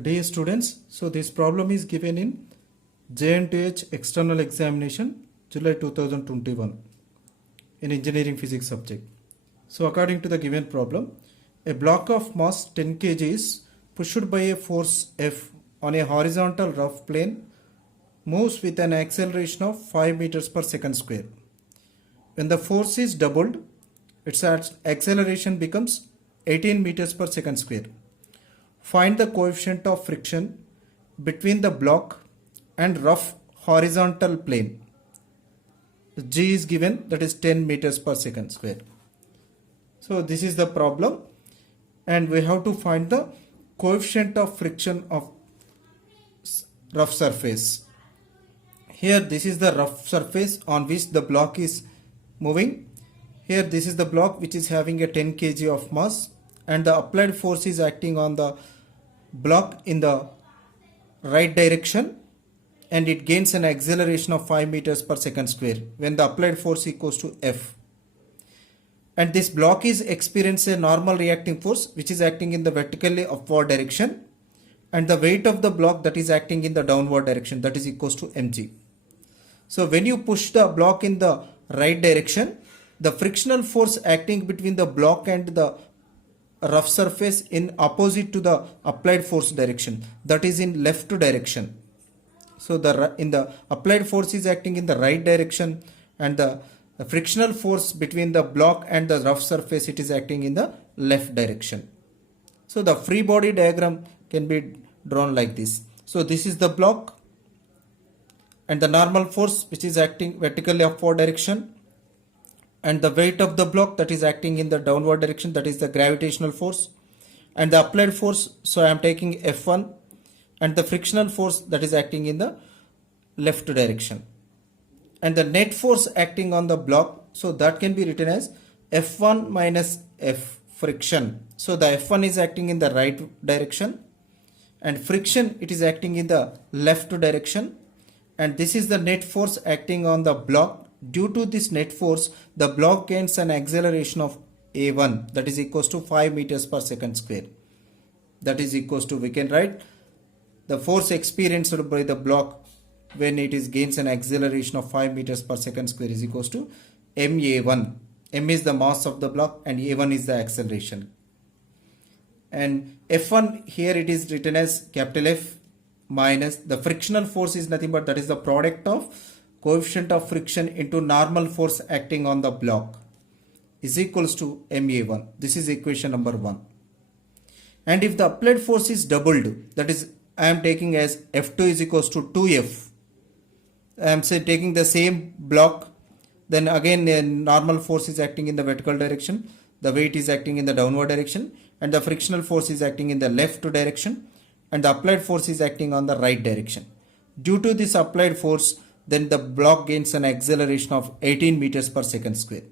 Dear students, so this problem is given in JNTUH External Examination, July 2021 in Engineering Physics subject. So according to the given problem, a block of mass 10 kg is pushed by a force F on a horizontal rough plane, moves with an acceleration of 5 meters per second square. When the force is doubled, its acceleration becomes 18 meters per second square. Find the coefficient of friction between the block and rough horizontal plane. G is given, that is 10 meters per second square. So this is the problem, and we have to find the coefficient of friction of rough surface. Here this is the rough surface on which the block is moving. Here this is the block which is having a 10 kg of mass, and the applied force is acting on the block in the right direction, and it gains an acceleration of 5 meters per second square when the applied force equals to F. And this block is experiencing a normal reacting force which is acting in the vertically upward direction, and the weight of the block that is acting in the downward direction, that is equals to mg. So when you push the block in the right direction, the frictional force acting between the block and the rough surface in opposite to the applied force direction, that is in left direction. So in the applied force is acting in the right direction, and the frictional force between the block and the rough surface, it is acting in the left direction. So the free body diagram can be drawn like this. So this is the block, and the normal force which is acting vertically upward direction, and the weight of the block that is acting in the downward direction, that is the gravitational force, and the applied force, so I am taking F1, and the frictional force that is acting in the left direction, and the net force acting on the block, so that can be written as F1 minus F friction. So the F1 is acting in the right direction, and friction, it is acting in the left direction, and this is the net force acting on the block. Due to this net force, the block gains an acceleration of A1, that is equals to 5 meters per second square. That is equals to, we can write the force experienced by the block when it is gains an acceleration of 5 meters per second square is equals to MA1. M is the mass of the block and A1 is the acceleration. And F1, here it is written as capital F minus the frictional force is nothing but that is the product of coefficient of friction into normal force acting on the block is equals to MA1. This is equation number 1. And if the applied force is doubled, that is I am taking as F2 is equals to 2F. I am taking the same block, then again the normal force is acting in the vertical direction, the weight is acting in the downward direction, and the frictional force is acting in the left direction, and the applied force is acting on the right direction. Due to this applied force, then the block gains an acceleration of 18 meters per second square.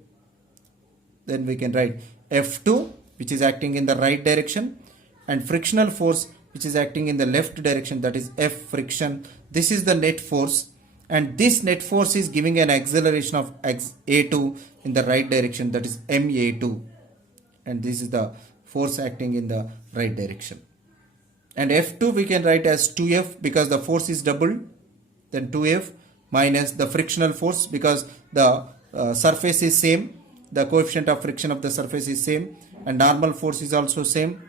Then we can write F2, which is acting in the right direction, and frictional force which is acting in the left direction, that is F friction. This is the net force, and this net force is giving an acceleration of A2 in the right direction, that is MA2, and this is the force acting in the right direction. And F2 we can write as 2F because the force is doubled, then 2F minus the frictional force because the surface is same, the coefficient of friction of the surface is same, and normal force is also same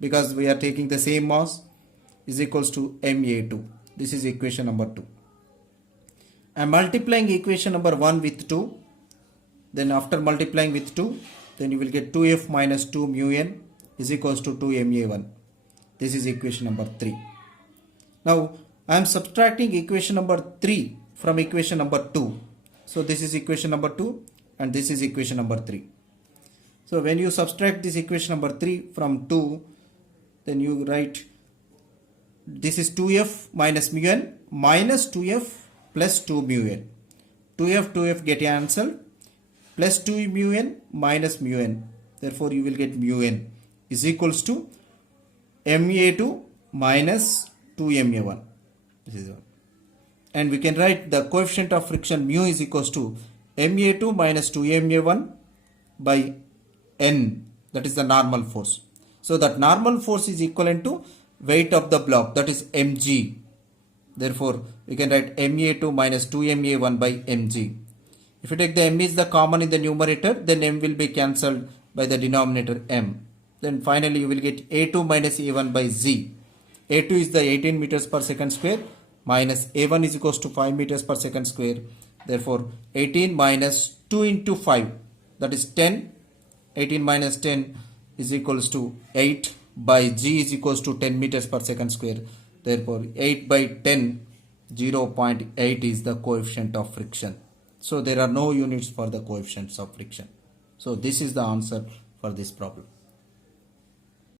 because we are taking the same mass, is equals to MA2. This is equation number 2. I am multiplying equation number 1 with 2, then after multiplying with 2, then you will get 2F minus 2 mu n is equals to 2 MA1. This is equation number 3. Now I am subtracting equation number 3 from equation number 2. So this is equation number 2 and this is equation number 3. So when you subtract this equation number 3 from 2, then you write this is 2F minus mu n minus 2F plus 2 mu n. 2F get cancelled, plus 2 mu n minus mu n. Therefore you will get mu n is equals to MA2 minus 2 MA1. This is one. And we can write the coefficient of friction mu is equals to MA2 minus 2 MA1 by N, that is the normal force. So that normal force is equivalent to weight of the block, that is mg. Therefore, we can write Ma2 minus 2Ma1 by mg. If you take the m is the common in the numerator, then m will be cancelled by the denominator m. Then finally you will get A2 minus A1 by z. A2 is the 18 meters per second square minus A1 is equals to 5 meters per second square. Therefore, 18 minus 2 into 5, that is 10. 18 minus 10 is equals to 8 by g is equals to 10 meters per second square. Therefore, 8 by 10, 0.8 is the coefficient of friction. So there are no units for the coefficients of friction. So this is the answer for this problem.